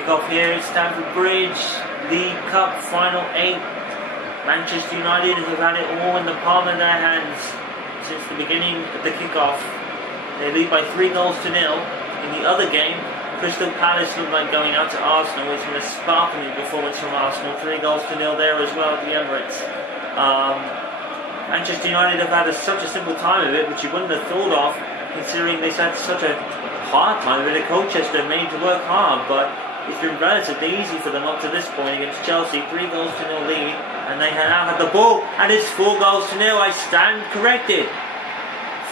Kick-off here at Stamford Bridge, League Cup Final 8. Manchester United have had it all in the palm of their hands since the beginning of the kick-off. They lead by 3 goals to 0. In the other game, Crystal Palace looked like going out to Arsenal. It's been a sparkling performance from Arsenal. 3 goals to 0 there as well at the Emirates. Manchester United have had such a simple time of it, which you wouldn't have thought of, considering they've had such a hard time of it at Colchester, made to work hard, but it's been relatively easy for them up to this point against Chelsea. 3 goals to 0 lead, and they now have the ball, and it's 4 goals to 0. I stand corrected.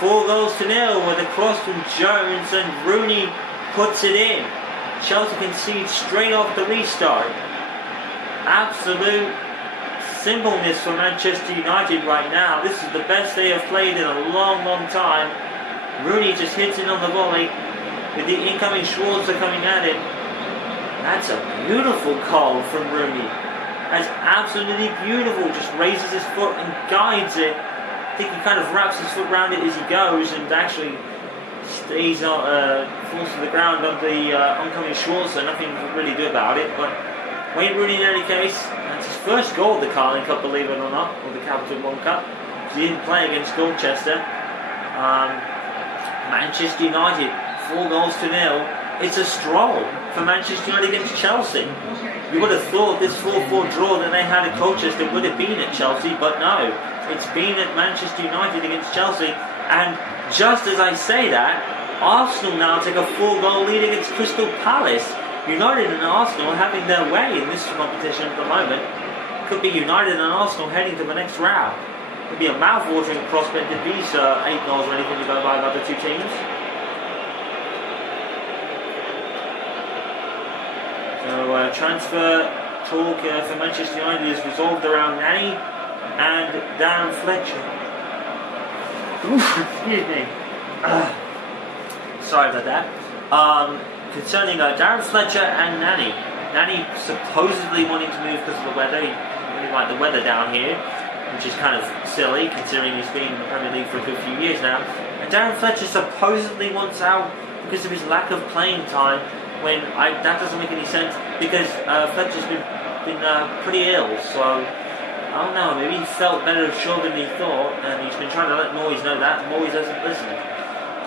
4 goals to 0 with a cross from Jones, and Rooney puts it in. Chelsea concedes straight off the restart. Absolute simpleness for Manchester United right now. This is the best they have played in a long, long time. Rooney just hits it on the volley with the incoming Schwarzer coming at him. That's a beautiful goal from Rooney. That's absolutely beautiful. Just raises his foot and guides it. I think he kind of wraps his foot around it as he goes and actually stays falls to the ground on the oncoming Schwarzer. Nothing to really do about it. But Wayne Rooney, in any case, that's his first goal of the Carling Cup, believe it or not, or the Capital One Cup. He didn't play against Colchester. Manchester United, 4 goals to 0. It's a stroll for Manchester United against Chelsea. You would have thought this 4-4 draw that they had at Colchester would have been at Chelsea, but no. It's been at Manchester United against Chelsea. And just as I say that, Arsenal now take a 4-goal lead against Crystal Palace. United and Arsenal having their way in this competition at the moment. Could be United and Arsenal heading to the next round. It would be a mouth-watering prospect if these 8 goals or anything to go by the two teams. So transfer talk for Manchester United is resolved around Nani and Darren Fletcher. Excuse me. Sorry about that. Concerning Darren Fletcher and Nani. Nani supposedly wanting to move because of the weather. He really like the weather down here, which is kind of silly considering he's been in the Premier League for a good few years now. And Darren Fletcher supposedly wants out because of his lack of playing time, when that doesn't make any sense because Fletcher's been pretty ill, so I don't know, maybe he felt better sure than he thought, and he's been trying to let Moyes know that, and Moyes hasn't listened.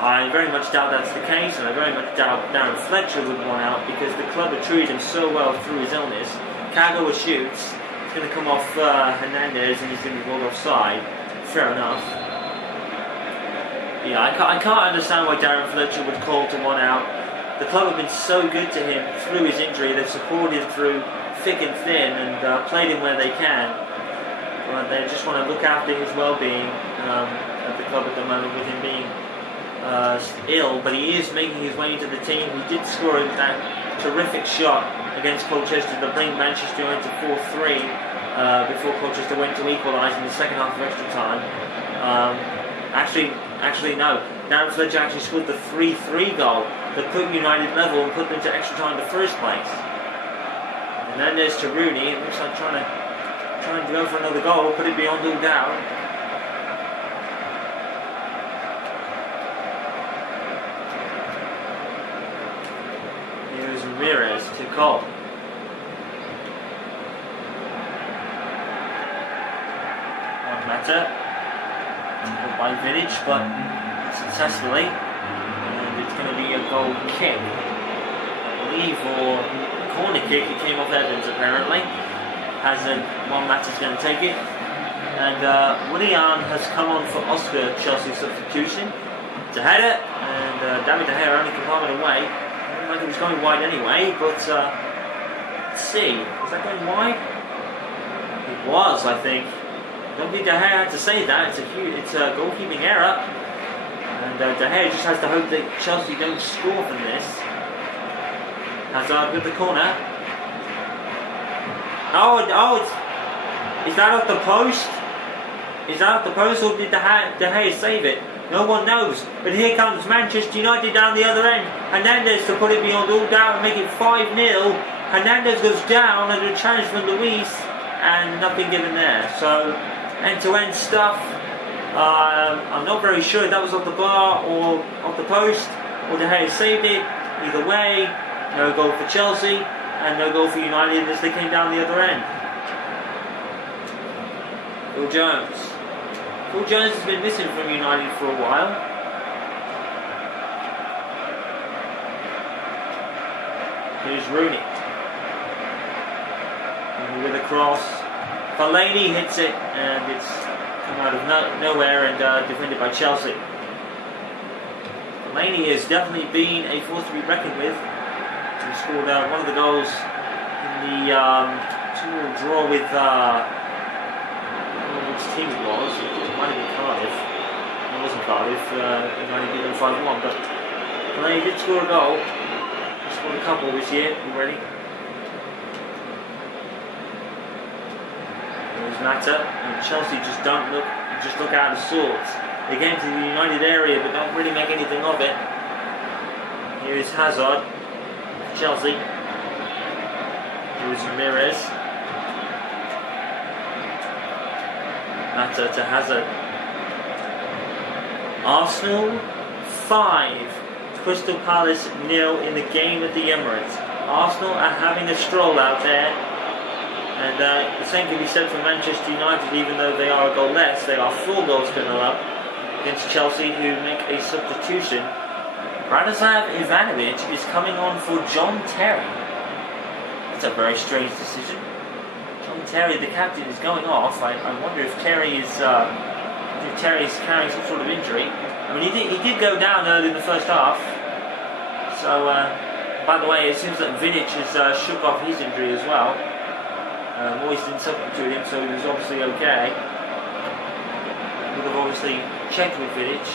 I very much doubt that's the case, and I very much doubt Darren Fletcher would want out because the club had treated him so well through his illness. Kagawa shoots, it's going to come off Hernandez and he's going to be brought offside. Fair enough. Yeah, I can't understand why Darren Fletcher would call to want out. The club have been so good to him through his injury. They've supported him through thick and thin and played him where they can. But they just want to look after his well-being at the club at the moment with him being ill. But he is making his way into the team. He did score that terrific shot against Colchester to bring Manchester United to 4-3 before Colchester went to equalise in the second half of extra time. Actually no. Darren Fletcher actually scored the 3-3 goal that put United level and put them to extra time in the first place. And then there's to Rooney. It looks like trying to go for another goal, put it beyond all doubt. Here's Ramirez to Cole. One matter by Vidic, but successfully. It's going to be a goal kick, I believe, or a corner kick. It came off Evans apparently. One Matt's going to take it. And Willian has come on for Oscar, Chelsea substitution. It's a header, and David De Gea only can palm it away. I don't think it was going wide anyway, but let's see. Was that going wide? It was, I think. I don't think De Gea had to say that. It's a goalkeeping error. And De Gea just has to hope that Chelsea don't score from this. Hazard with the corner. Is that off the post? Is that off the post, or did De Gea save it? No one knows. But here comes Manchester United down the other end. Hernandez to put it beyond all doubt and make it 5-0. Hernandez goes down under a challenge from Luis, and nothing given there. So end-to-end stuff. I'm not very sure if that was off the bar or off the post, or De Gea saved it. Either way, no goal for Chelsea. and no goal for United as they came down the other end. Phil Jones. Phil Jones has been missing from United for a while. Here's Rooney. And with a cross. Fellaini hits it, and it's come out of nowhere and defended by Chelsea. Fellaini has definitely been a force to be reckoned with. He scored one of the goals in the 2-2 draw with which team it was. It might have been Cardiff. It wasn't Cardiff. United beat them 5-1, but Fellaini did score a goal. He scored a couple this year already. There's Mata, and Chelsea just look out of sorts. They get into the United area but don't really make anything of it. Here is Hazard, Chelsea. Here is Ramirez. Mata to Hazard. Arsenal 5, Crystal Palace 0 in the game at the Emirates. Arsenal are having a stroll out there. And the same can be said for Manchester United, even though they are a goal less. They are 4 goals to 0 up against Chelsea, who make a substitution. Branislav Ivanovic is coming on for John Terry. That's a very strange decision. John Terry, the captain, is going off. I wonder if Terry is carrying some sort of injury. I mean, he did go down early in the first half. So, by the way, it seems that Vidic has shook off his injury as well. Moyes didn't substitute him, so he was obviously okay. Would have obviously checked with Vidic.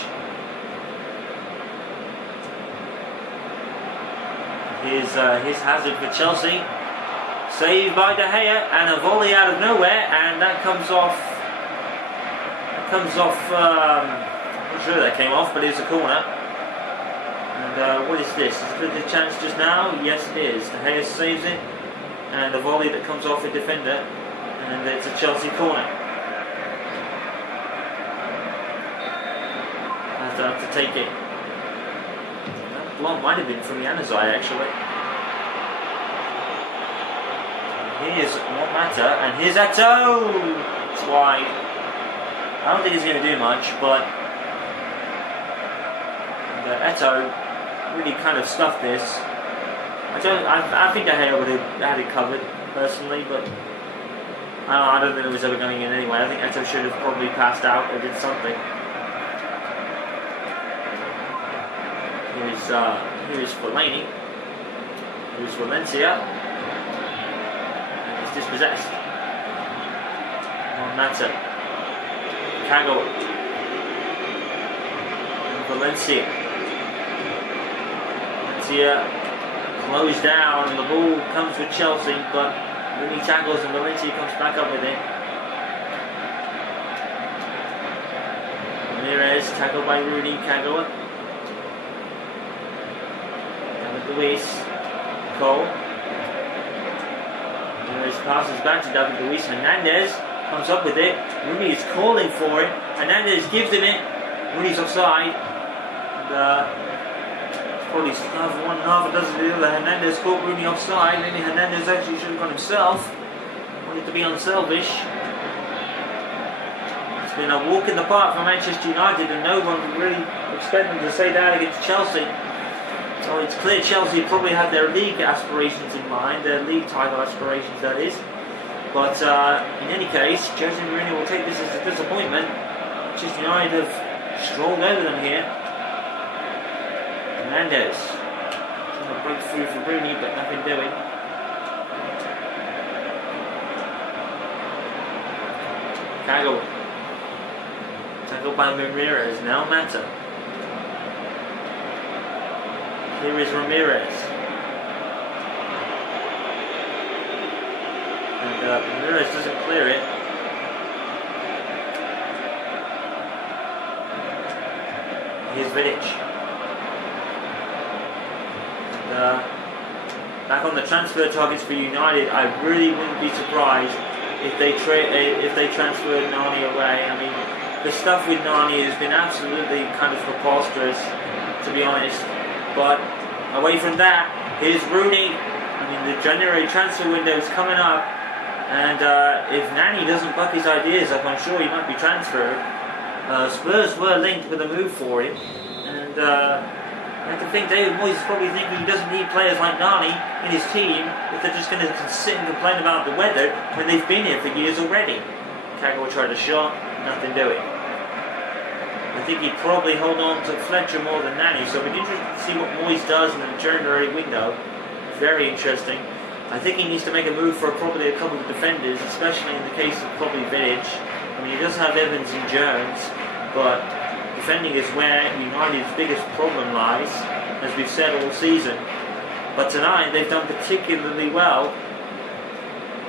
Here's Hazard for Chelsea. Saved by De Gea, and a volley out of nowhere, and that comes off. I'm not sure that came off, but it's a corner. And what is this? Is it a chance just now? Yes, it is. De Gea saves it. And a volley that comes off a defender, and it's a Chelsea corner. Has to take it. That block might have been from Januzaj actually. Here's Mata, and here's Eto'o! It's wide. I don't think he's going to do much, but Eto'o really kind of stuffed this. I think De Gea would have had it covered personally, but I don't think it was ever going in anyway. I think Eto'o should have probably passed out or did something. Here's Fellaini. Here's Valencia. And it's dispossessed. On Mata. Cago. And Valencia. Closed down, and the ball comes with Chelsea, but Rooney tackles and Valencia comes back up with it. Ramirez tackled by Rooney, Kagawa. David Luiz, Cole. Ramirez passes back to David Luiz. Hernandez comes up with it. Rooney is calling for it. Hernandez gives him it. Rooney's offside. And, probably half a dozen of the other. Hernandez caught Rooney offside. Maybe Hernandez actually should have gone himself. Wanted to be unselfish. It's been a walk in the park for Manchester United, and no one could really expect them to say that against Chelsea. So it's clear Chelsea probably had their league aspirations in mind, their league title aspirations, that is. But in any case, Jose Mourinho will take this as a disappointment. Manchester United have strolled over them here. Hernandez trying to break through for Rooney, but nothing doing. Cago. Tackled by Ramirez. Now Mata. Here is Ramirez. And Ramirez doesn't clear it. Here's Vidic. Back on the transfer targets for United, I really wouldn't be surprised if they transferred Nani away. I mean, the stuff with Nani has been absolutely kind of preposterous, to be honest. But away from that, here's Rooney, mean, the January transfer window is coming up, and if Nani doesn't buck his ideas up, I'm sure he might be transferred. Spurs were linked with a move for him, and I can think David Moyes is probably thinking he doesn't need players like Nani in his team if they're just going to sit and complain about the weather when they've been here for years already. Kagawa tried a shot, nothing doing. I think he'd probably hold on to Fletcher more than Nani, so it'll be interesting to see what Moyes does in the January window. Very interesting. I think he needs to make a move for probably a couple of defenders, especially in the case of probably Vidic. I mean, he does have Evans and Jones, but defending is where United's biggest problem lies, as we've said all season. But tonight they've done particularly well,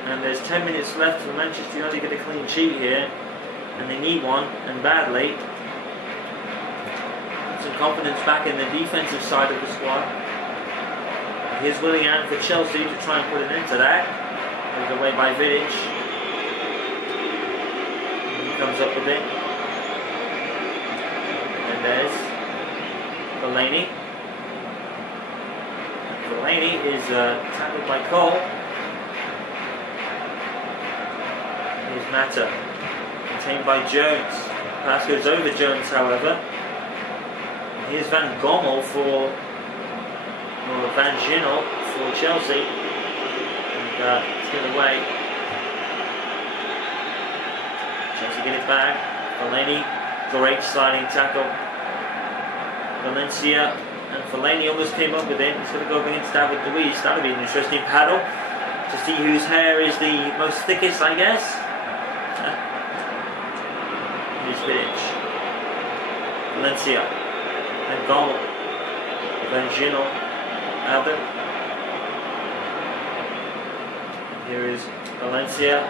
and there's 10 minutes left for Manchester United to get a clean sheet here, and they need one, and badly. Some confidence back in the defensive side of the squad. Here's Willian for Chelsea to try and put an end to that. Moved away by Vidic. He comes up a bit. And there's Fellaini. Fellaini is tackled by Cole. Here's Mata. Contained by Jones. Pass goes over Jones, however. Here's Van Gommel for Van Ginel for Chelsea, and it's given away. Chelsea get it back. Fellaini, great sliding tackle. Valencia, and Fellaini almost came up with it. He's going to go up against David Moyes. That'll be an interesting battle to see whose hair is the most thickest, I guess. Here's Vidic. Valencia, and Gommel, Van Ginel. Albert. Here is Valencia.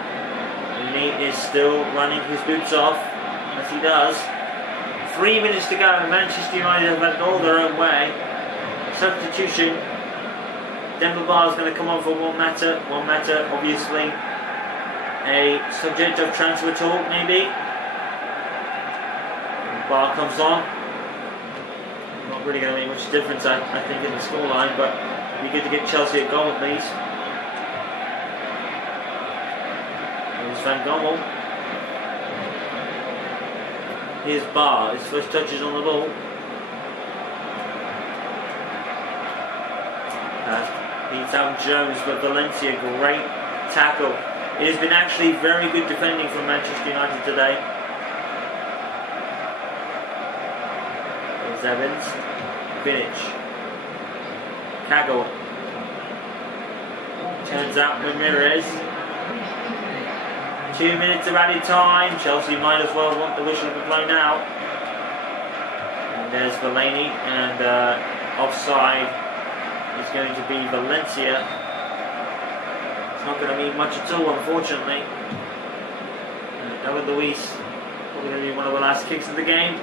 Rooney is still running his boots off, as he does. 3 minutes to go, and Manchester United have had it all their own way. Substitution. Denver Bar is going to come on for One Mata, obviously a subject of transfer talk, maybe. Bar comes on. Not really going to make much difference, I think, in the scoreline, but it'd be good to get Chelsea a goal at least. Here's Van Gommel. Here's Bar. His first touches on the ball. Beats out Jones, but Valencia, great tackle. It has been actually very good defending from Manchester United today. Evans, Vidic, Kagawa, turns out Ramirez. 2 minutes of added time. Chelsea might as well want the whistle to be blown out. And there's Fellaini, and offside is going to be Valencia. It's not going to mean much at all, unfortunately. David Luiz, probably going to be one of the last kicks of the game.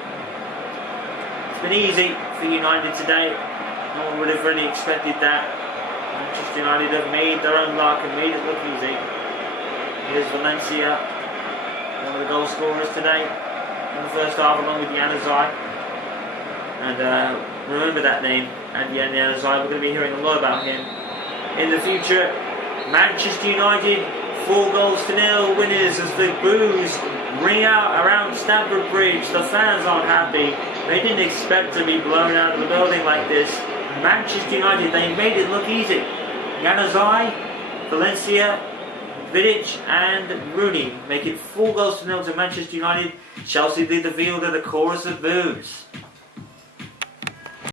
It's been easy for United today. No one would have really expected that. Manchester United have made their own luck and made it look easy. Here's Valencia, one of the goal scorers today in the first half, along with Januzaj. And remember that name, Andy Januzaj. We're going to be hearing a lot about him in the future. Manchester United 4-0 winners as the boos ring out around Stamford Bridge. The fans aren't happy. They didn't expect to be blown out of the building like this. Manchester United, they made it look easy. Januzaj, Valencia, Vidic and Rooney make it 4-0 to Manchester United. Chelsea lead the field at the chorus of boos.